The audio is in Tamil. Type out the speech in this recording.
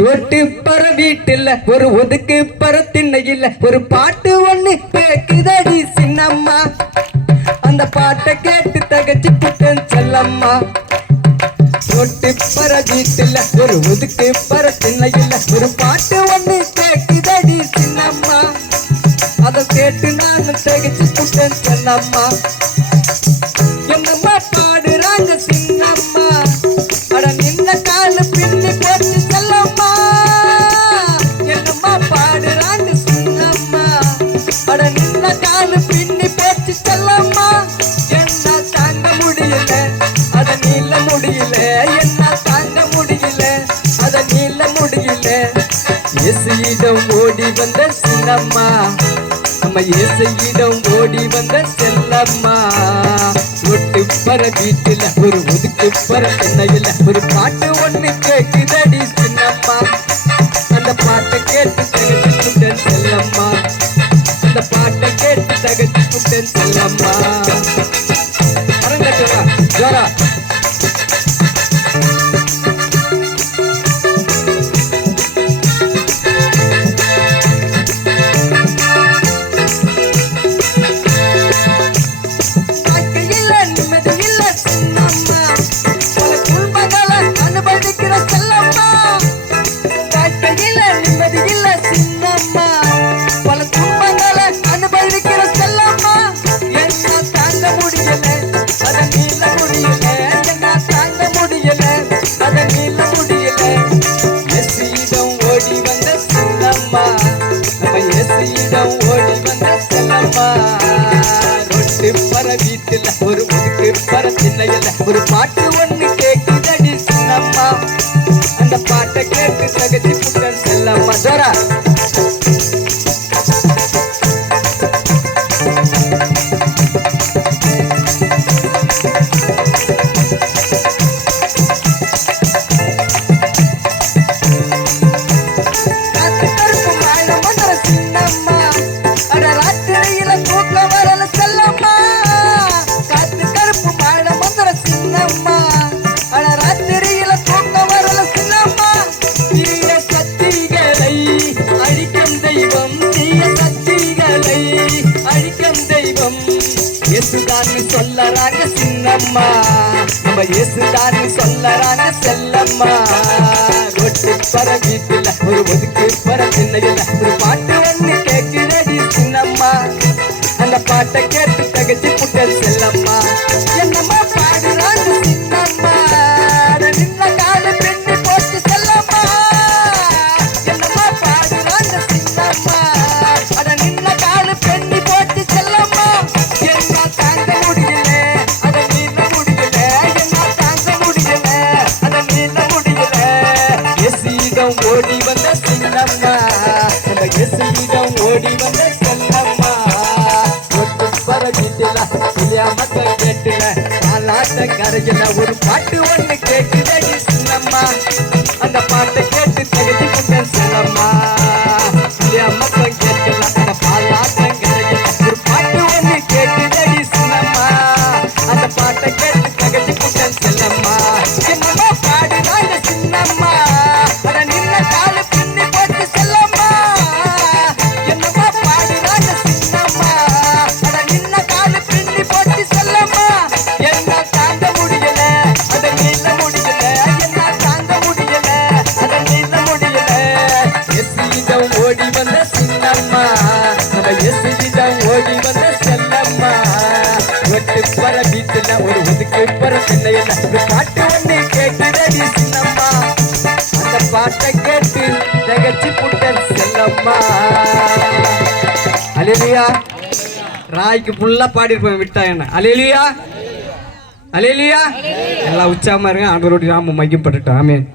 ரோட்டு பர வீட்டுல ஒரு ஒதுக்கு பர திண்ணையில ஒரு பாட்டு ஒண்ணு கேக்குதடி சின்னம்மா. அந்த பாட்டை கேட்டு தகச்சு புட்டேன் செல்லம்மா. ரோட்டு பர வீட்டுல ஒரு ஒதுக்கு பர திண்ணையில ஒரு பாட்டு ஒண்ணு கேக்குதடி சின்னம்மா. அதை கேட்டு நான் தகச்சு புட்டேன் செல்லம்மா. என்னம்மா பாடுறாங்க சின்னம்மா, அட நின்ன காலு பின்னி போச்சு செல்லம்மா. என்னம்மா பாடுறாங்க சின்னம்மா, அட நின்ன காலு பின்னி போச்சு செல்லம்மா. என்ன தாங்க முடியல, அத நீள முடியல. என்ன தாங்க முடியல, அத நீள முடியல. இயேசுவிடம் ஓடி வந்த சின்னம்மா, நம்ம இயேசுவிடம் ஓடி வந்த செல்லம்மா. ஒட்டு பர வீட்டுல ஒரு ஒதுக்கு பர திண்ணையில ஒரு பாட்டு ஒண்ணு கேக்குதடி சின்னம்மா. அந்த பாட்டை கேட்டு தகச்சு புட்டேன் செல்லம்மா. அந்த பாட்டை கேட்டு தகச்சு புட்டேன் செல்லம்மா. அரங்கட்டுவா ஜோரா. வீட்டுல ஒரு ஒதுக்கு பர திண்ணையில ஒரு பாட்டு ஒண்ணு கேக்குதடி சின்னம்மா. அந்த பாட்டை கேட்டு தகச்சு புட்டேன் செல்லம்மா. ஜோரா. இயேசுதான்னு சொல்லறாங்க சின்னம்மா, நம்ம இயேசுதான்னு சொல்லறாங்க செல்லம்மா. ஒட்டு பர வீட்டுல ஒரு ஒதுக்கு பர திண்ணையில ஒரு பாட்டு ஒண்ணு கேக்குதடி சின்னம்மா. அந்த பாட்டை கேட்டு தகச்சு புட்டேன் செல்லம்மா. என்னம்மா பாடுறாங்க சின்னம்மா, நின்ன காலு பின்னி போச்சு செல்லம்மா. என்னம்மா பாடுறாங்க சின்னம்மா, அட நின்ன காலு பின்னி போச்சு செல்லம்மா. என்ன தாங்க முடியல, அத நீள முடியல. என்ன தாங்க முடியல, அத நீள முடியல. இயேசுவிடம் ஓடி வந்த சின்னம்மா, அந்த இயேசுவிடம் ஓடி வந்த செல்லம்மா. ஒட்டு பர வீட்டுல இல்லையா மக்கள் கேட்டுல நாளாட்ட கரையில ஒரு பாட்டு ஒண்ணு கேக்குதடி சின்னம்மா. அந்த பாட்டை கேட்டு தகுதி புட்டேன் செல்லம்மா. இல்லையா மக்கள் கேட்டுல அந்த பாலாட்டம் கரையில ஒரு பாட்டு ஒண்ணு கேக்குதடி சின்னம்மா. அந்த பாட்டை கேட்டு தகுதி புட்டேன் செல்லம்மா. என்னம்மா பாடுறாங்க சின்னம்மா, அட நின்ன காலு பின்னி போச்சு செல்லம்மா. என்னம்மா பாடுறாங்க சின்னம்மா, அட நின்ன காலு பின்னி போச்சு செல்லம்மா. என்ன தாங்க முடியல, அத நீள முடியல. என்ன தாங்க முடியல, அத நீள முடியல. இயேசுவிடம் ஓடி வந்த சின்னம்மா, நம்ம இயேசுவிடம் ஓடி வந்த செல்லம்மா. ஒட்டு பர வீட்டுல ஒரு ஒதுக்கு பர திண்ணையில ஒரு பாட்டு ஒண்ணு கேக்குதடி சின்னம்மா. அந்த பாட்டை கேட்டு தகச்சு புட்டேன் செல்லம்மா. அல்லேலூயா. ராய்க்கு ஃபுல்லா பாடிருப்பேன் விட்டா என்ன. அல்லேலூயா, அல்லேலூயா. எல்லாம் உற்சாகமா இருங்க. ஆண்டவரோட நாமம் மையப்பட்டுட்டோம். ஆமென்.